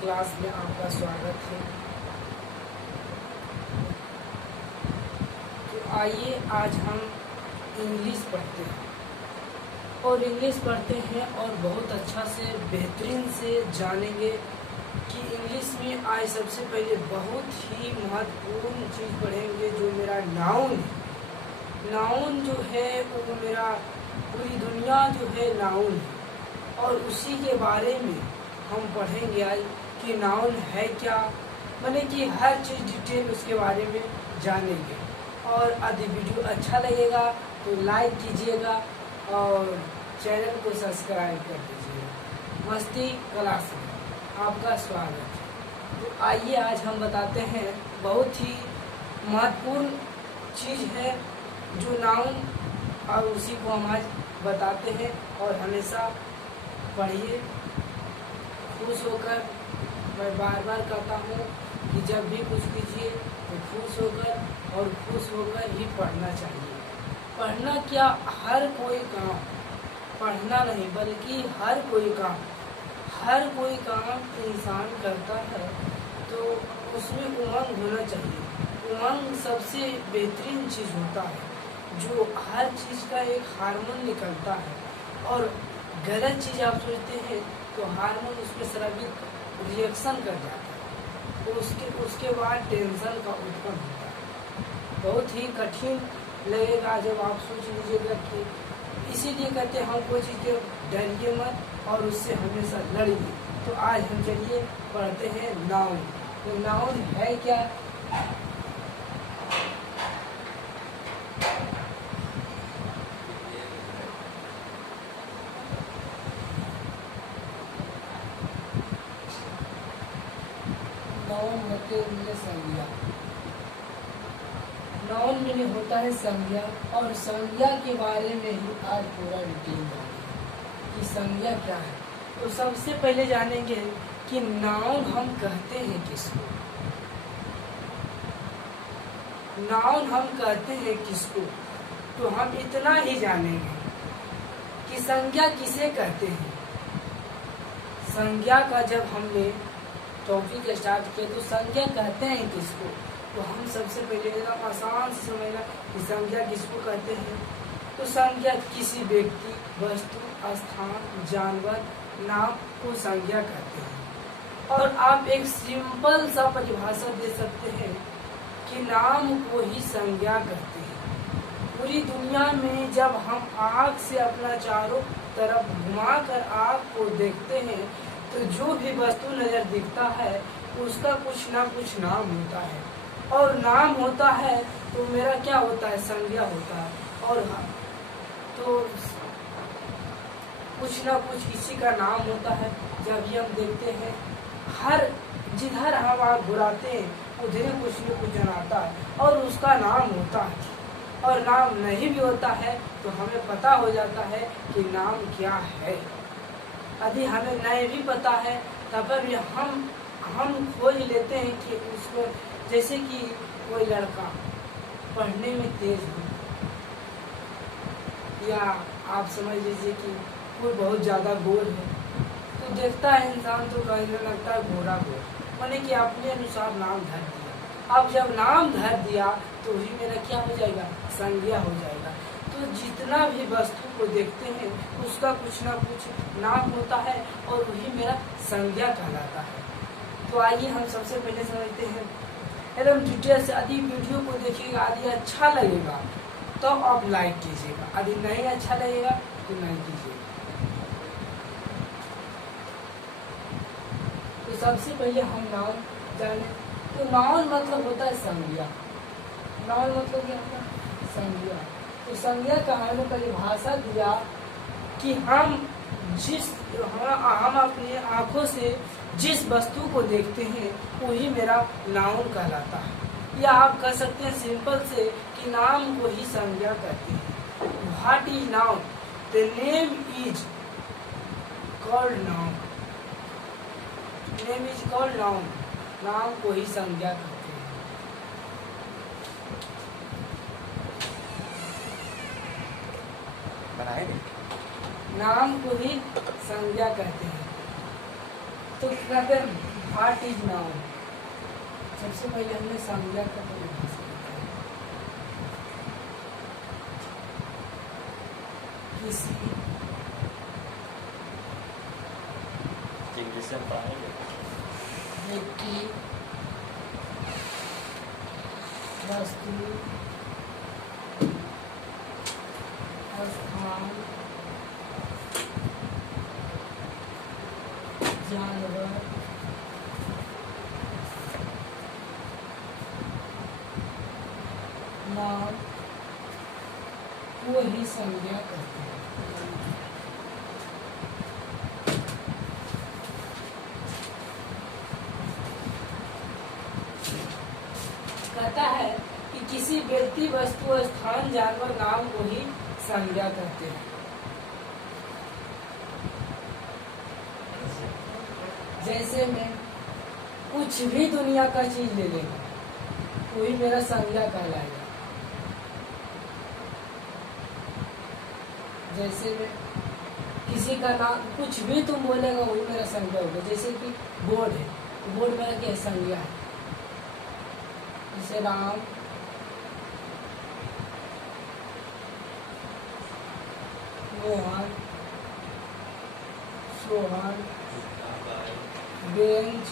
Class में आपका स्वागत है। तो आइए आज हम इंग्लिश पढ़ते हैं और इंग्लिश पढ़ते हैं और बहुत अच्छा से बेहतरीन से जानेंगे कि इंग्लिश में आज सबसे पहले बहुत ही महत्वपूर्ण चीज़ पढ़ेंगे जो मेरा नाउन है। नाउन जो है वो मेरा पूरी दुनिया जो है नाउन है और उसी के बारे में हम पढ़ेंगे आज कि नाउन है क्या, माने कि हर चीज़ डिटेल उसके बारे में जानेंगे। और यदि वीडियो अच्छा लगेगा तो लाइक कीजिएगा और चैनल को सब्सक्राइब कर दीजिएगा। मस्ती क्लास में आपका स्वागत है। तो आइए आज हम बताते हैं बहुत ही महत्वपूर्ण चीज़ है जो नाउन, और उसी को हम आज बताते हैं। और हमेशा पढ़िए खुश होकर। मैं बार बार कहता हूँ कि जब भी कुछ कीजिए तो खुश होकर और खुश होकर ही पढ़ना चाहिए। पढ़ना क्या, हर कोई काम, पढ़ना नहीं बल्कि हर कोई काम इंसान करता है तो उसमें उमंग होना चाहिए। उमंग सबसे बेहतरीन चीज़ होता है जो हर चीज़ का एक हार्मोन निकलता है। और गलत चीज़ आप सोचते हैं तो हार्मोन उसमें स्रावित रिएक्शन कर जाता है तो उसके बाद टेंशन का उत्पन्न होता है। बहुत ही कठिन लगेगा जब आप सोच लीजिएगा कि इसीलिए कहते हैं हम कोई चीज़ के डरिए मत और उससे हमेशा लड़िए। तो आज हम चलिए पढ़ते हैं नाउन। तो नाउन है क्या? नाउन मतलब में संज्ञा। नाउन में होता है संज्ञा और संज्ञा के बारे में ही आज पूरा डिटेल जानेंगे कि संज्ञा क्या है। तो सबसे पहले जानेंगे कि नाउन हम कहते हैं किसको। नाउन हम कहते हैं किसको, तो हम इतना ही जानेंगे कि संज्ञा किसे कहते हैं। संज्ञा का जब हमने टॉपिक स्टार्ट किया तो संज्ञा कहते हैं किसको, तो हम सबसे पहले एकदम आसान से समझना कि संज्ञा किसको कहते हैं। तो संज्ञा किसी व्यक्ति, वस्तु, स्थान, जानवर, नाम को संज्ञा कहते हैं। और आप एक सिंपल सा परिभाषा दे सकते हैं कि नाम को ही संज्ञा कहते हैं। पूरी दुनिया में जब हम आँख से अपना चारों तरफ घुमाकर आँख को देखते हैं तो जो भी वस्तु नजर दिखता है उसका कुछ ना कुछ नाम होता है। और नाम होता है तो मेरा क्या होता है, संज्ञा होता है। और तो कुछ ना कुछ किसी का नाम होता है। जब भी हम देखते हैं हर जिधर हम आग घुराते हैं उधर कुछ न कुछ जनाता है और उसका नाम होता है। और नाम नहीं भी होता है तो हमें पता हो जाता है कि नाम क्या है। यदि हमें नहीं भी पता है तब भी हम खोज लेते हैं कि उसको, जैसे कि कोई लड़का पढ़ने में तेज हो या आप समझ लीजिए कि कोई बहुत ज़्यादा गोर है तो देखता है इंसान तो कहने लगता है गोरा गोर, माने कि अपने अनुसार नाम धर दिया। अब जब नाम धर दिया तो ही मेरा क्या हो जाएगा, संज्ञा हो जाएगा। तो जितना भी वस्तु को देखते हैं उसका कुछ ना कुछ नाम होता है और वही मेरा संज्ञा कहलाता है। तो आइए हम सबसे पहले समझते हैं एकदम डिटेल से। यदि वीडियो को देखिएगा, यदि अच्छा लगेगा तो आप लाइक कीजिएगा, यदि नहीं अच्छा लगेगा तो नहीं कीजिएगा। तो सबसे पहले हम नाउन जाने। तो नाउन मतलब होता है संज्ञा। नाउन मतलब क्या होता है, संज्ञा। तो संज्ञा का हमें परिभाषा दिया कि हम अपनी आँखों से जिस वस्तु को देखते हैं वही मेरा नाउन कहलाता है। या आप कह सकते हैं सिंपल से कि नाम को ही संज्ञा कहते हैं। What is noun? The name is called noun. Name is called noun. नाम को ही संज्ञा कहते हैं। नाम को ही संज्ञा कहते हैं। तो कहते हैं व्हाट इज नाउन। सबसे पहले हमने संज्ञा का परिभाषा बताया। किसी इंग्लिश में पढ़ाएंगे। व्यक्ति, वस्तु, स्थान, जानवर, नाम को ही संज्ञा कहते हैं। कहता है कि किसी व्यक्ति, वस्तु, स्थान, जानवर, नाम को ही संज्ञा कहते हैं। जैसे मैं कुछ भी दुनिया का चीज ले लेगा, वही मेरा संज्ञा कहलाएगा। जैसे मैं किसी का नाम, कुछ भी तुम बोलेगा वही मेरा संज्ञा होगा। जैसे कि बोर्ड है, बोर्ड मेरा क्या संज्ञा है। जैसे राम, मोहन, सोहन, बेंच,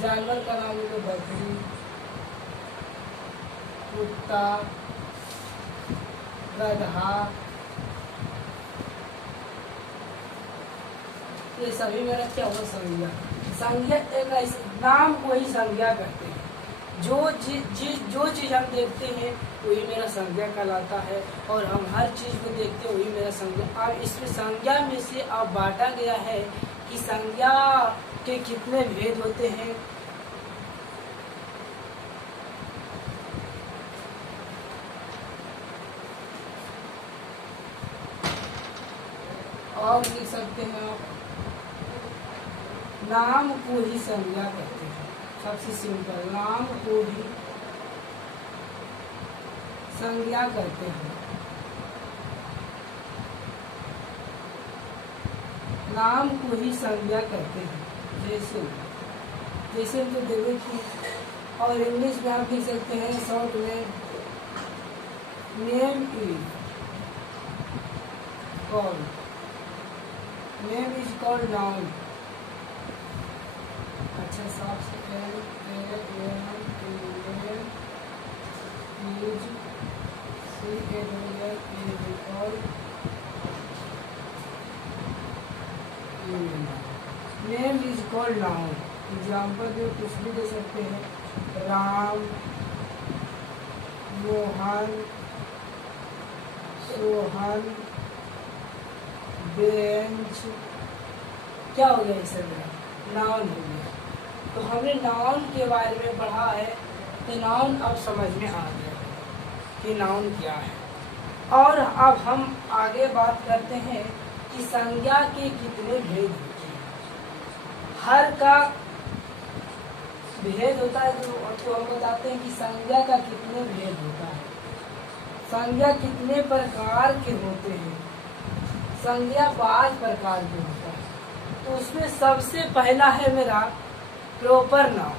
जानवर का नाम है तो बकरी, कुत्ता, गधा, ये सभी मेरा क्या हुआ संज्ञा। संज्ञा एक ऐसे नाम को ही संज्ञा कहते हैं। जो चीज हम देखते हैं वही मेरा संज्ञा कहलाता है, और हम हर चीज को देखते हैं वही मेरा संज्ञा। अब इसमें संज्ञा में से अब बांटा गया है कि संज्ञा के कितने भेद होते हैं। और लिख सकते हैं आप, नाम को ही संज्ञा कहते हैं। सबसे सिंपल, नाम को ही संज्ञा कहते हैं। नाम को ही संज्ञा कहते हैं। जैसे तो देखो कि, और इंग्लिश में आप लिख सकते हैं शॉर्ट में, name is called, name is called noun. अच्छा साफ से name is called noun. Example में कुछ भी दे सकते हैं, राम, मोहन, सोहन, बेंच, क्या हो गया इससे मेरा नाउन हो गया। तो हमने नाउन के बारे में पढ़ा है, तो नाउन अब समझ में आ गया कि नाउन क्या है। और अब हम आगे बात करते हैं कि संज्ञा के कितने भेद होते हैं। हर का भेद होता है, तो हम बताते हैं कि संज्ञा का कितने भेद होता है। संज्ञा कितने प्रकार के होते हैं। संज्ञा 5 प्रकार के होता है। तो उसमें सबसे पहला है मेरा प्रॉपर नाउन।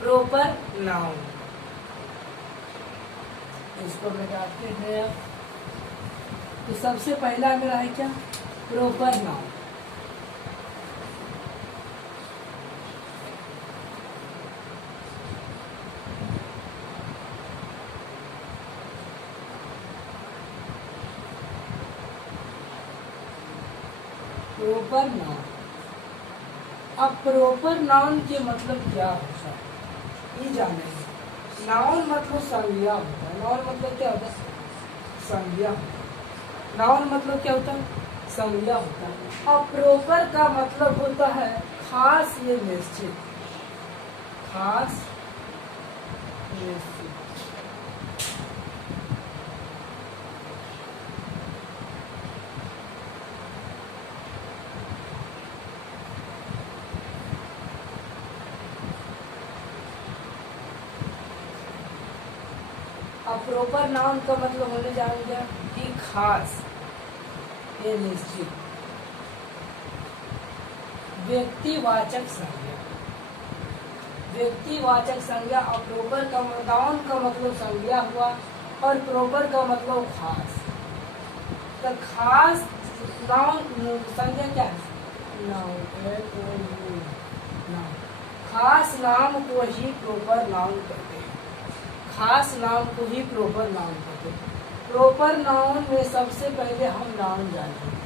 प्रॉपर नाउन इसको बताते हैं। तो सबसे पहला मेरा है क्या, प्रॉपर नाउन। Proper noun. अब प्रॉपर नाउन के मतलब क्या होता है ये जानेंगे। नाउन मतलब संज्ञा होता है। नाउन मतलब क्या होता है, संज्ञा। नाउन मतलब क्या होता है, संज्ञा होता है। और प्रॉपर का मतलब होता है खास या निश्चित। खास निश्चित। अब प्रॉपर नाउन का मतलब होने जाएगा कि खास, ये निश्चित, व्यक्तिवाचक संज्ञा, व्यक्तिवाचक संज्ञा। और प्रॉपर का नाउन का मतलब संज्ञा हुआ और प्रॉपर का मतलब खास। तो खास नाउन संज्ञा क्या है? नाउन। खास नाम को ही प्रॉपर नाउन कहते हैं। खास नाम को ही प्रॉपर नाउन कहते हैं। प्रॉपर नाउन में सबसे पहले हम नाउन जानेंगे।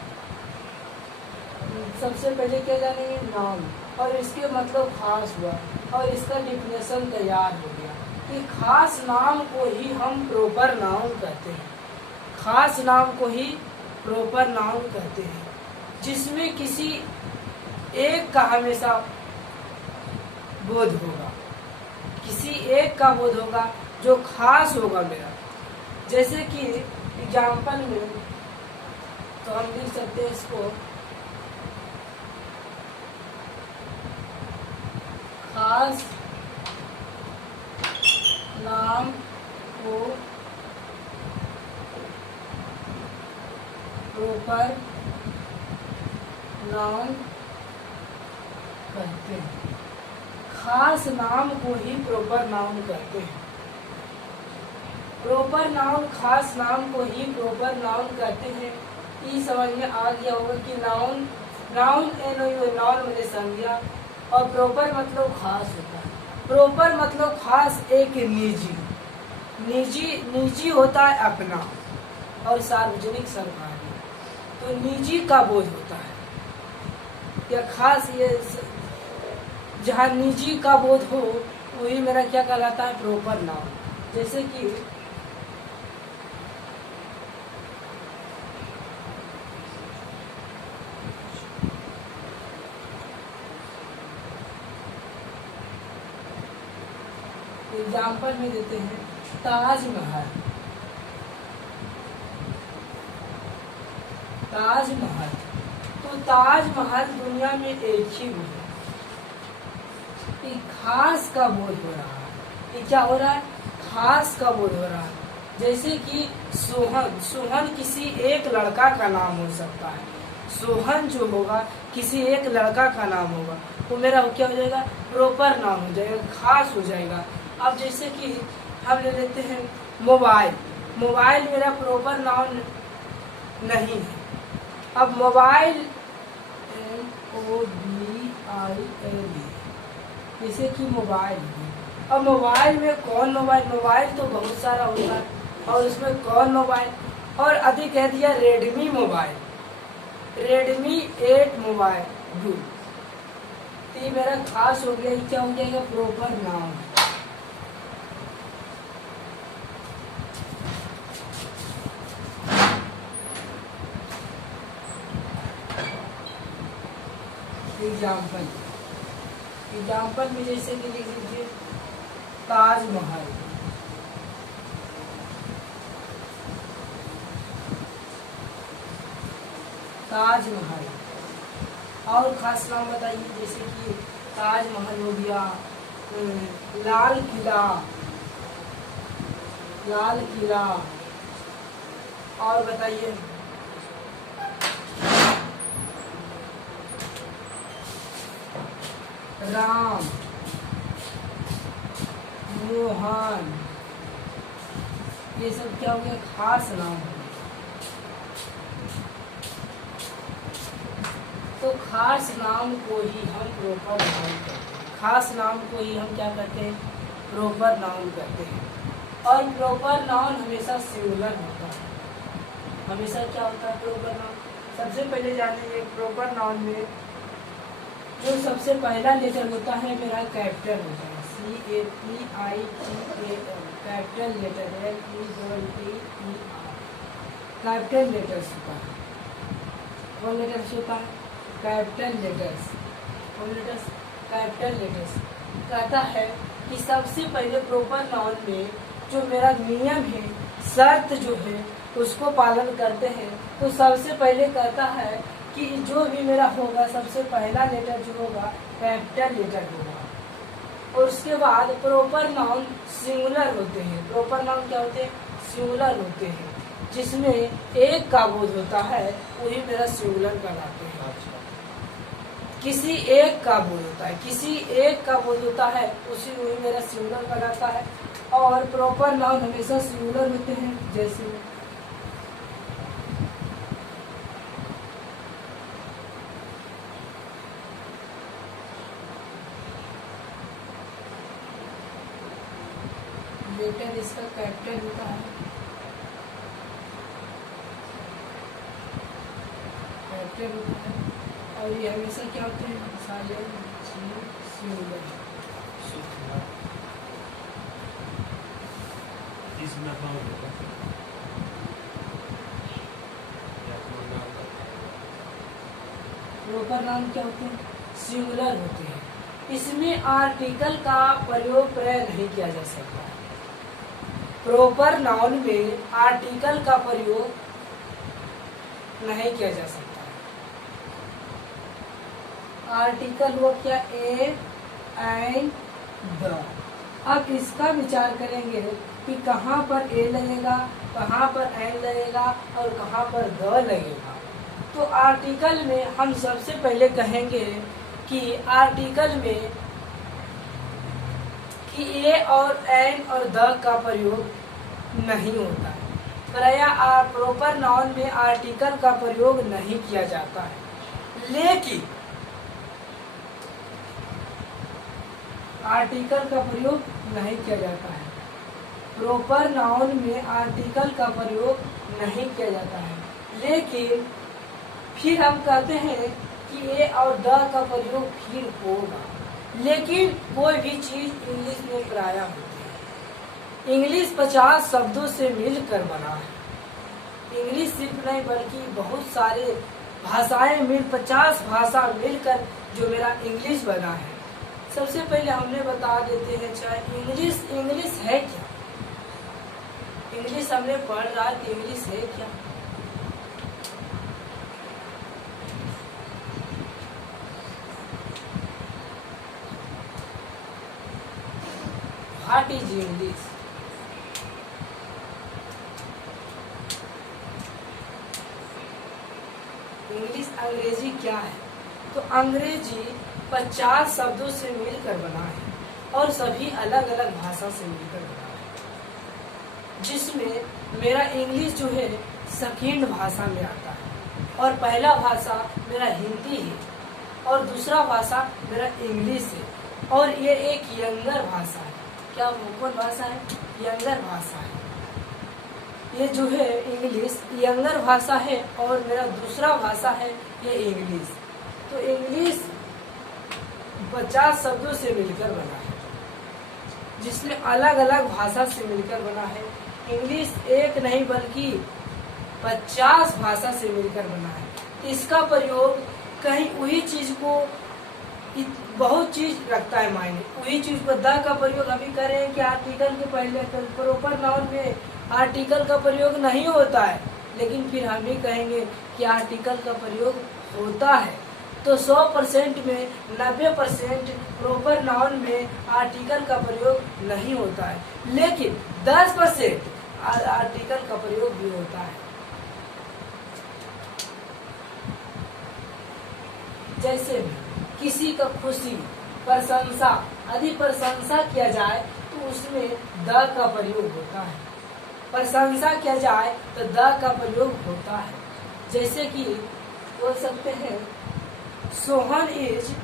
सबसे पहले क्या जानेंगे? नाउन। और इसके मतलब खास हुआ और इसका डिफिनेशन तैयार हो गया कि खास नाम को ही हम प्रॉपर नाउन कहते हैं। खास नाम को ही प्रॉपर नाउन कहते हैं, जिसमें किसी एक का हमेशा बोध होगा, किसी एक का बोध होगा जो खास होगा मेरा। जैसे कि एग्जाम्पल में तो हम लिख सकते हैं इसको, खास नाम को प्रॉपर नाउन कहते हैं। खास नाम को ही प्रॉपर नाउन कहते हैं। प्रॉपर नाउन खास नाम को ही प्रॉपर नाउन कहते हैं। ये समझ में आ गया होगा कि नाउन, नाउन नाउन मैंने संज्ञा और प्रॉपर मतलब खास होता है। प्रॉपर मतलब खास एक निजी, निजी होता है अपना, और सार्वजनिक सरकारी। तो निजी का बोझ होता है या खास, ये जहाँ निजी का बोध हो वही मेरा क्या कहलाता है? Proper noun. जैसे कि एग्जाम्पल में देते हैं ताजमहल। ताजमहल, तो ताजमहल दुनिया में एक ही है। खास का बोध हो रहा है। ये क्या हो रहा है? खास का बोध हो रहा है। जैसे कि सोहन, सोहन किसी एक लड़का का नाम हो सकता है। सोहन जो होगा किसी एक लड़का का नाम होगा, तो मेरा क्या हो जाएगा? प्रॉपर नाम हो जाएगा, खास हो जाएगा। अब जैसे कि हम ले लेते हैं मोबाइल। मोबाइल मेरा प्रॉपर नाउन नहीं है। अब मोबाइल MOBILE, जैसे कि मोबाइल। अब मोबाइल में कौन मोबाइल? मोबाइल तो बहुत सारा होता है, और उसमें कौन मोबाइल? और अधिक कह दिया Redmi mobile, Redmi 8 mobile good. तो ये मेरा खास हो गया। क्या हो जाएगा? Proper noun. एग्जाम्पल, एग्जाम्पल में जैसे कि लिख लीजिए ताजमहल। ताजमहल और खास नाम बताइए। जैसे कि ताजमहल हो गया, लाल किला, लाल किला। और बताइए राम, मोहन। ये सब क्या हो गया? खास नाम हो गया। तो खास नाम को ही हम प्रॉपर नाउन कहते हैं। खास नाम को ही हम क्या कहते हैं? प्रॉपर नाउन कहते हैं। और प्रॉपर नाउन हमेशा सिंगुलर होता है। हमेशा क्या होता है? Proper noun. सबसे पहले जानेंगे प्रॉपर नाउन में जो सबसे पहला लेटर होता है मेरा कैपिटल होता है। CAPITAL, कैपिटल लेटर है। कैपिटल लेटर्स होता है। कौन लेटर्स होता है? Capital letters. कौन लेटर्स? Capital letters. कहता है कि सबसे पहले प्रॉपर नाउन में जो मेरा नियम है, शर्त जो है, उसको पालन करते हैं। तो सबसे पहले कहता है कि जो भी मेरा होगा सबसे पहला लेटर जो होगा कैपिटल लेटर होगा। और उसके बाद प्रॉपर नाउन सिंगुलर होते हैं। प्रॉपर नाउन क्या होते हैं? सिंगुलर होते हैं, जिसमें एक का बोध होता है, वही मेरा सिंगुलर कहलाते हैं। किसी एक का बोध होता है, किसी एक का बोध होता है, उसी वही मेरा सिंगुलर कहलाता है। और प्रॉपर नाउन हमेशा सिंगुलर होते हैं, जैसे वेटर इसका कैप्टन होता है, कैप्टन होता है, और ये हमेशा क्या होते हैं? Silent singular. प्रॉपर नाउन क्या होते हैं? सिंगुलर होते हैं। इसमें आर्टिकल का प्रयोग प्राय नहीं किया जा सकता। प्रॉपर नाउन में आर्टिकल का प्रयोग नहीं किया जा सकता। आर्टिकल वो क्या? A and the. अब इसका विचार करेंगे कि कहाँ पर ए लगेगा, कहाँ पर एंड लगेगा और कहाँ पर द लगेगा। तो आर्टिकल में हम सबसे पहले कहेंगे कि आर्टिकल में कि ए और एंड और द का प्रयोग नहीं होता है। प्रायः प्रॉपर नाउन में आर्टिकल का प्रयोग नहीं किया जाता है, लेकिन आर्टिकल का प्रयोग नहीं किया जाता है। प्रॉपर नाउन में आर्टिकल का प्रयोग नहीं किया जाता है, लेकिन फिर हम कहते हैं कि ए और द का प्रयोग फिर होगा। लेकिन कोई भी चीज इंग्लिश में प्रायः होती है। इंग्लिश 50 शब्दों से मिलकर बना है। इंग्लिश सिर्फ नहीं बल्कि बहुत सारे भाषाएं मिल 50 भाषा मिलकर जो मेरा इंग्लिश बना है। सबसे पहले हमने बता देते हैं, चाहे इंग्लिश है क्या? इंग्लिश हमने पढ़ रहा कि इंग्लिश है क्या? What is English? इंग्लिश अंग्रेजी क्या है? तो अंग्रेजी 50 शब्दों से मिलकर बना है और सभी अलग अलग भाषा से मिलकर बना है, जिसमें मेरा इंग्लिश जो है सेकंड भाषा में आता है और पहला भाषा मेरा हिंदी है और दूसरा भाषा मेरा इंग्लिश है और ये एक यंगर भाषा है। क्या वो कौन भाषा है? यंगर भाषा है। ये जो है इंग्लिश यंगर भाषा है और मेरा दूसरा भाषा है ये इंग्लिश। तो इंग्लिश 50 शब्दों से मिलकर बना है, जिसमें अलग अलग भाषा से मिलकर बना है। इंग्लिश एक नहीं बल्कि 50 भाषा से मिलकर बना है। इसका प्रयोग कहीं वही चीज को बहुत चीज रखता है मायने, वही चीज को द का प्रयोग अभी कर रहे हैं कि आर्टिकल के पहले प्रॉपर नाउन में आर्टिकल का प्रयोग नहीं होता है, लेकिन फिर हम भी कहेंगे कि आर्टिकल का प्रयोग होता है। तो 100% में 90% प्रॉपर नाउन में आर्टिकल का प्रयोग नहीं होता है, लेकिन 10% आर्टिकल का प्रयोग भी होता है। जैसे किसी का खुशी, प्रशंसा आदि प्रशंसा किया जाए तो उसमें द का प्रयोग होता है। प्रशंसा किया जाए तो द का प्रयोग होता है। जैसे कि बोल सकते हैं सोहन इज,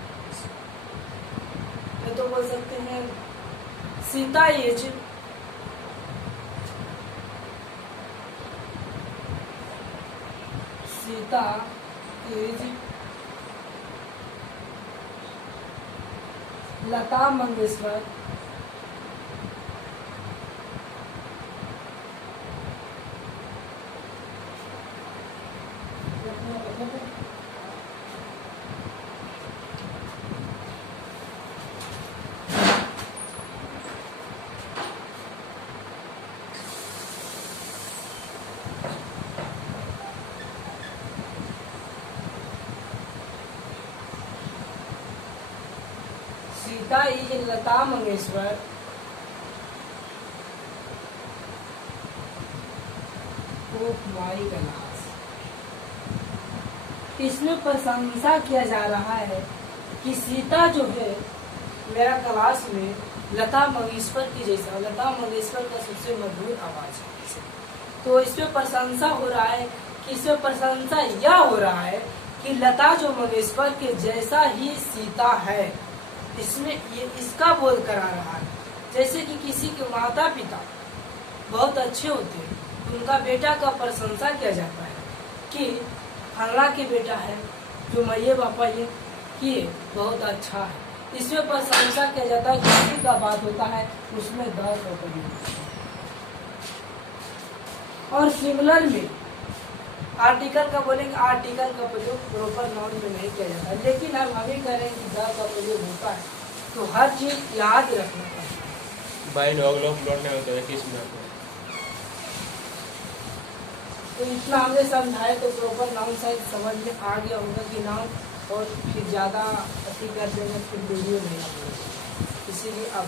तो बोल सकते हैं Sita is, Sita is, Lata Mangeshkar Sita is Lata Mangeshkar of my class. इसमें प्रशंसा किया जा रहा है कि सीता जो है मेरा क्लास में लता मंगेशकर की जैसा, लता मंगेशकर का सबसे मधुर आवाज है। तो इसमें प्रशंसा हो रहा है कि इसमें प्रशंसा यह हो रहा है कि लता जो मंगेशकर के जैसा ही सीता है। इसमें ये इसका बोध करा रहा है। जैसे कि किसी के माता पिता बहुत अच्छे होते हैं, उनका बेटा का प्रशंसा किया जाता है कि फलना के बेटा है जो मैये पापा ये किए बहुत अच्छा है। इसमें प्रशंसा किया जाता है। किसी का बात होता है उसमें 10 रुपये। और सिमिलर में आर्टिकल का बोलेंगे, आर्टिकल का प्रयोग प्रॉपर नाउन में नहीं किया जाता है, लेकिन अब हम ही करें कि द का प्रयोग होता है, तो हर चीज याद रखना पड़ता है। बाय नॉगलो प्लॉट नहीं होता है किस में तो इतना हमने समझाए तो प्रॉपर नाउन शायद समझ में आ गया होगा कि नाउन, और फिर ज़्यादा अति कर देंगे फिर वीडियो नहीं आ पाएगा, इसीलिए अब